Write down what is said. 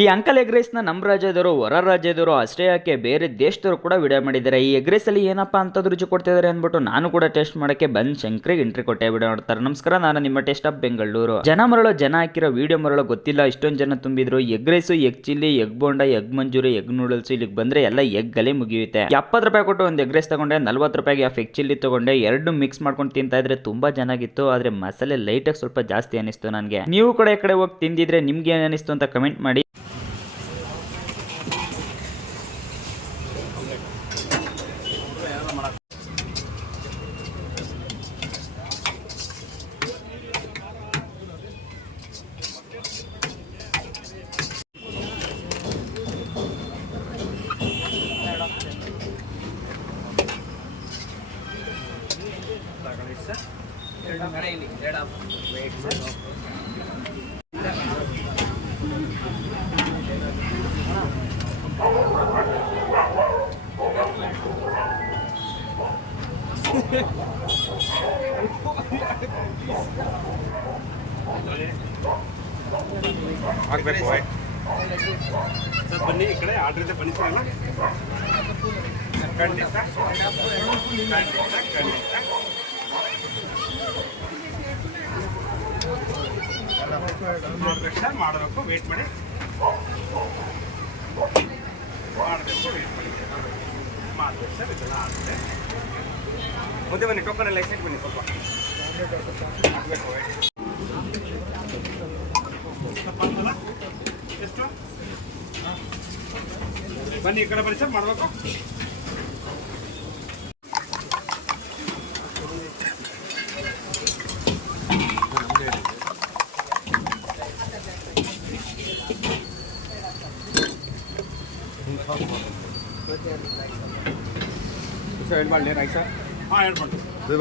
ಈ uncle egg ರೈಸ್ನ ನಮ್ಮ ರಾಜ್ಯದವರು, ಹೊರ ರಾಜ್ಯದವರು ಅಷ್ಟೇ ಯಾಕೆ ಬೇರೆ ದೇಶದವರು ಕೂಡ ವಿಡಿಯೋ ಮಾಡಿದ್ದಾರೆ. ಈ ಎಗ್ ರೈಸಲ್ಲಿ ಏನಪ್ಪ ಅಂತದ್ ರುಚಿ ಕೊಡ್ತಿದ್ದಾರೆ ಅಂದ್ಬಿಟ್ಟು ನಾನು ಕೂಡ ಟೇಸ್ಟ್ ಮಾಡಕ್ಕೆ ಬಂದ್ ಶಂಕರಿಗೆ ಎಂಟ್ರಿ ಕೊಟ್ಟೆ ವಿಡಿಯೋ ನೋಡ್ತಾರೆ ನಮಸ್ಕಾರ, ನಾನು ನಿಮ್ಮ ಟೇಸ್ಟ್ ಆಫ್ ಬೆಂಗಳೂರು. ಜನ ಮರಳು, ಜನ ಹಾಕಿರೋ ವಿಡಿಯೋ ಮರಳು ಗೊತ್ತಿಲ್ಲ. ಇಷ್ಟೊಂದು ಜನ ತುಂಬಿದ್ರು. Egg rice, egg chilli, egg bonda, egg manchurian, egg noodles ಇಲ್ಲಿಗೆ ಬಂದ್ರೆ ಎಲ್ಲ ಎಗ್ ಗಲೆ ಮುಗಿಯುತ್ತೆ. ಎಪ್ಪತ್ತು ರೂಪಾಯಿ ಕೊಟ್ಟು ಒಂದು ಎಗ್ ರೈಸ್ ತಗೊಂಡೆ, ನಲ್ವತ್ತು ರೂಪಾಯಿಗೆ ಆಫ್ ಎಗ್ ಚಿಲ್ಲಿ ತಗೊಂಡೆ. ಎರಡು ಮಿಕ್ಸ್ ಮಾಡ್ಕೊಂಡು ತಿಂತಾ ಇದ್ರೆ ತುಂಬಾ ಚೆನ್ನಾಗಿತ್ತು. ಆದ್ರೆ ಮಸಾಲೆ ಲೈಟಾಗಿ ಸ್ವಲ್ಪ ಜಾಸ್ತಿ ಅನಿಸ್ತು ನನಗೆ. ನೀವು ಕೂಡ ಈ ಕಡೆ ಹೋಗಿ ತಿಂದಿದ್ರೆ ನಿಮ್ಗೆ ಏನ್ ಅನಿಸ್ತು ಅಂತ ಕಮೆಂಟ್ ಮಾಡಿ. ಹಾಕ್ಬೇಕು ಸರ್ ಬನ್ನಿ ಈ ಕಡೆ ಆರ್ಡ್ರ್ ಇದೆ ಬನ್ನಿ ಸರ್ ಅಲ್ಲ ಖಂಡಿತ ಖಂಡಿತ ಖಂಡಿತ ಮಾಡ್ಬೇಕು. ಮಾಡಬೇಕು ವೇಟ್ ಮಾಡಿ ಮಾಡಬೇಕು ವೇಟ್ ಮಾಡಿ ಮಾಡಬೇಕು ಸರ್ ಆಗುತ್ತೆ ಮುಂದೆ ಬನ್ನಿ ಟೋಕನ್ ಎಲ್ಲ ಎಕ್ಸೈಟ್ ಬನ್ನಿ ಸ್ವಲ್ಪ ಮಾಡಬೇಕು ಎಷ್ಟು ಬನ್ನಿ ಈ ಕಡೆ ಬನ್ನಿ ಸರ್ ಮಾಡಬೇಕು ಸರ್ ಎರಡು ಬಾಳೆ ರೈಸ ಹಾಂ ಹೇಳ್ಬೋದು ಇದು